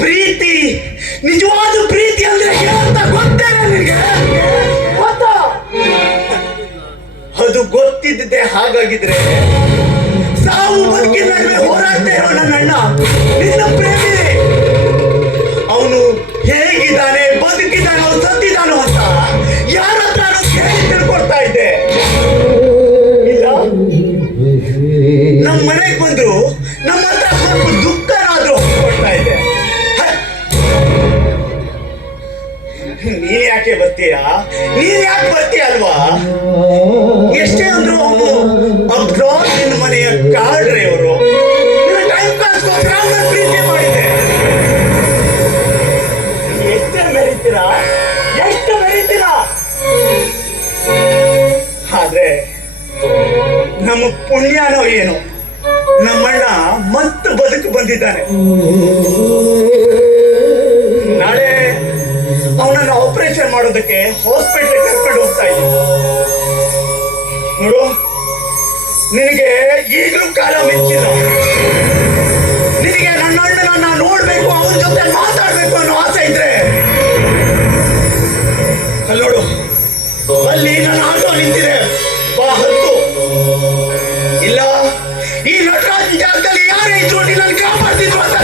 ಪ್ರೀತಿ, ನಿಜವಾದ ಪ್ರೀತಿ ಅಂದ್ರೆ ಏನಂತ ಗೊತ್ತೇನೆ ನಿನಗೆ? ಅದು ಗೊತ್ತಿದ್ದೆ ಹಾಗಾಗಿದ್ರೆ ಸಾವು ಬದುಕಿನ ನಡುವೆ ಹೋರಾಡ್ತಾ ಇರೋ ನನ್ನ ಅಣ್ಣ ನಿನ್ನ ಪ್ರೇಮಿ. ಅವನು ಹೇಗಿದ್ದಾನೆ, ಬದುಕಿದ್ದಾನೋ ಸತ್ತಿದ್ದಾನೋ ಅಂತ ಯಾರ ಹತ್ರ ಕೇಳಿ ತಿಳ್ಕೊಡ್ತಾ ಇದ್ದೆ. ಇಲ್ಲ, ನಮ್ಮ ಮನೆಗೆ ಬಂದ್ರು ನಮ್ಮ ಹತ್ರ ಸ್ವಲ್ಪ ದುಃಖನಾದ್ರೂ ಕೊಡ್ತಾ ಇದ್ದೆ. ನೀನ್ ಯಾಕೆ ಬರ್ತೀಯಾ, ನೀನ್ ಯಾಕೆ ಬರ್ತೀಯ ಅಲ್ವಾ? ಎಷ್ಟೇ ಅಂದ್ರು ಅವನು ಅಬ್ರಾಡ್ ನಿನ್ನ ಮನೆಯ ಕಾಡ್ರೆ ಅವರು ಟೈಮ್ ಪಾಸ್ಗೋಸ್ಕರ ಅವನ ಪ್ರೀತಿ ಮಾಡಿದೆ. ಎಷ್ಟು ಮೆರೀತೀರಾ, ಎಷ್ಟು ಮೆರೀತೀರಾ? ಆದ್ರೆ ನಮ್ಮ ಪುಣ್ಯನೋ ಏನು, ನಮ್ಮಣ್ಣ ಮತ್ತೆ ಬದುಕು ಬಂದಿದ್ದಾನೆ. ನಾಳೆ ಅವನನ್ನು ಆಪರೇಷನ್ ಮಾಡೋದಕ್ಕೆ ಹಾಸ್ಪಿಟಲ್ ಕರ್ಕೊಂಡು ಹೋಗ್ತಾ ಇದ್ದೀನಿ. ನೋಡು, ನಿನಗೆ ಈಗಲೂ ಕಾಲ ಮೆಚ್ಚಿಲ್ಲ. ನಿನಗೆ ನನ್ನ ಅಣ್ಣನನ್ನ ನೋಡ್ಬೇಕು, ಅವನ ಜೊತೆ ಮಾತಾಡ್ಬೇಕು ಅನ್ನೋ ಆಸೆ ಇದ್ರೆ ಅಲ್ಲಿ ನೋಡು, ಅಲ್ಲಿ ನನ್ನ ಆಟೋ ನಿಂತಿದೆ, ಬಾ ಹತ್ತು. ಇಲ್ಲ, ಈ ನಟರಾಜ್ ಜಾಗದಲ್ಲಿ ಯಾರೇ ಇದ್ರು ನಿನ್ನ ಕಾಪಾಡ್ತಿದ್ರು ಅಂತ